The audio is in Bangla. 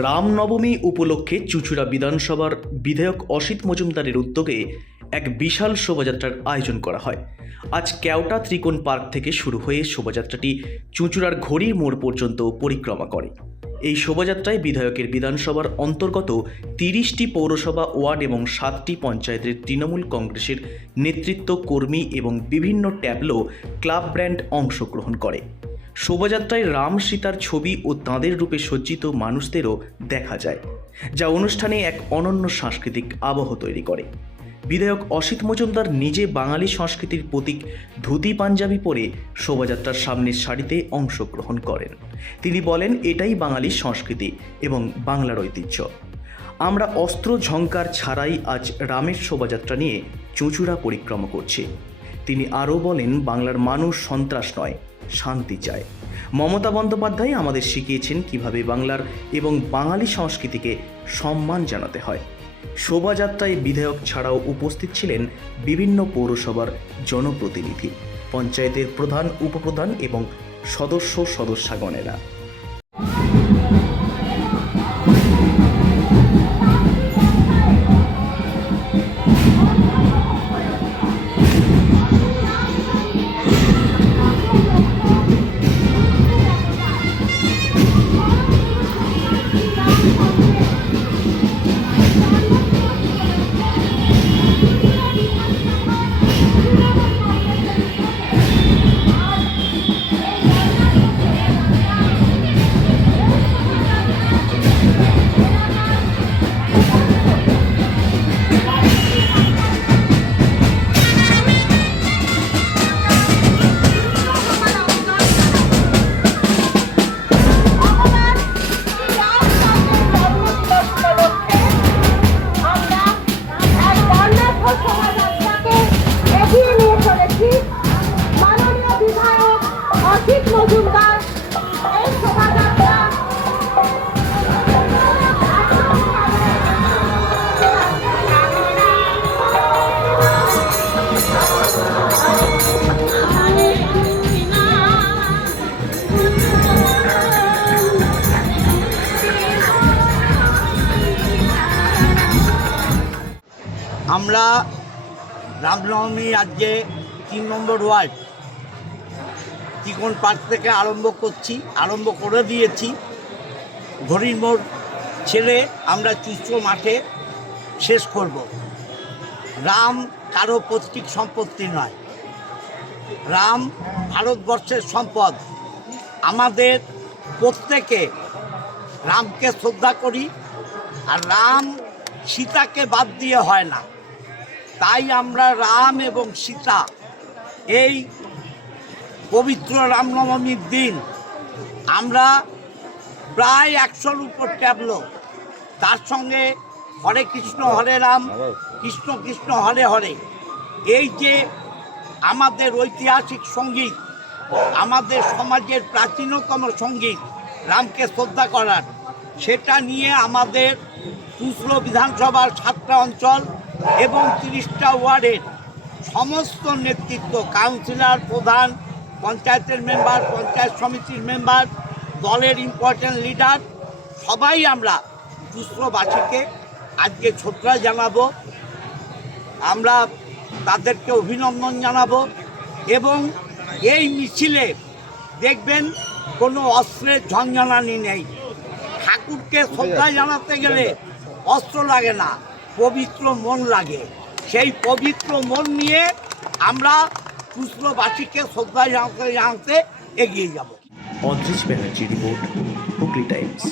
রামনবমী উপলক্ষে চুচুড়া বিধানসভার বিধায়ক অসিত মজুমদারের উদ্যোগে এক বিশাল শোভাযাত্রার আয়োজন করা হয়। আজ কেওটা ত্রিকোণ পার্ক থেকে শুরু হয়ে শোভাযাত্রাটি চুঁচুড়ার ঘড়ির মোড় পর্যন্ত পরিক্রমা করে। এই শোভাযাত্রায় বিধায়কের বিধানসভার অন্তর্গত তিরিশটি পৌরসভা ওয়ার্ড এবং সাতটি পঞ্চায়েতের তৃণমূল কংগ্রেসের নেতৃত্ব কর্মী এবং বিভিন্ন ট্যাবলো ক্লাব ব্র্যান্ড অংশগ্রহণ করে। শোভাযাত্রায় রাম সীতার ছবি ও তাঁদের রূপে সজ্জিত মানুষদেরও দেখা যায়, যা অনুষ্ঠানে এক অনন্য সাংস্কৃতিক আবহ তৈরি করে। বিধায়ক অসিত মজুমদার নিজে বাঙালি সংস্কৃতির প্রতীক ধুতি পাঞ্জাবি পরে শোভাযাত্রার সামনের সারিতে অংশগ্রহণ করেন। তিনি বলেন, এটাই বাঙালির সংস্কৃতি এবং বাংলার ঐতিহ্য। আমরা অস্ত্র ঝঙ্কার ছাড়াই আজ রামের শোভাযাত্রা নিয়ে চুঁচুড়া পরিক্রমা করছি। তিনি আরও বলেন, বাংলার মানুষ সন্ত্রাস নয়, শান্তি চায়। মমতা বন্দ্যোপাধ্যায় আমাদের শিখিয়েছেন কীভাবে বাংলার এবং বাঙালি সংস্কৃতিকে সম্মান জানাতে হয়। শোভাযাত্রায় বিধায়ক ছাড়াও উপস্থিত ছিলেন বিভিন্ন পৌরসভার জনপ্রতিনিধি, পঞ্চায়েতের প্রধান, উপপ্রধান এবং সদস্য সদস্যগণেরা আমরা রামনবমী রাজ্যে তিন নম্বর ওয়ার্ড তিকোন পার্ক থেকে আরম্ভ করছি, আরম্ভ করে দিয়েছি। ঘড়ির মোড় ছেড়ে আমরা চুষ্ট মাঠে শেষ করব। রাম কারও পৈতৃক সম্পত্তি নয়। রাম ভারতবর্ষের সম্পদ। আমাদের প্রত্যেকে রামকে শ্রদ্ধা করি, আর রাম সীতাকে বাদ দিয়ে হয় না। তাই আমরা রাম এবং সীতা এই পবিত্র রামনবমীর দিন। আমরা প্রায় একশোর উপর ট্যাবলো। তার সঙ্গে হরে কৃষ্ণ, হরে রাম, কৃষ্ণ কৃষ্ণ, হরে হরে। এই যে আমাদের ঐতিহাসিক সংগীত, আমাদের সমাজের প্রাচীনতম সংগীত, রামকে শ্রদ্ধা করার, সেটা নিয়ে আমাদের চুচলো বিধানসভার সাতটা অঞ্চল এবং তিরিশটা ওয়ার্ডের সমস্ত নেতৃত্ব, কাউন্সিলর, প্রধান পঞ্চায়েতের মেম্বার, পঞ্চায়েত সমিতির মেম্বার, দলের ইম্পর্টেন্ট লিডার সবাই আমরা চুচলোবাসীকে আজকে ছোটরা জানাব। আমরা তাদেরকে অভিনন্দন জানাব এবং এই মিছিলে দেখবেন কোনো অস্ত্রের ঝঞ্ঝানি নেই। ঠাকুরকে শ্রদ্ধা জানাতে গেলে অস্ত্র লাগে না, পবিত্র মন লাগে। সেই পবিত্র মন নিয়ে আমরা কুশলবাসীকে শ্রদ্ধা জানতে জানতে এগিয়ে যাব। Adrish Banerjee report Hooghly Times.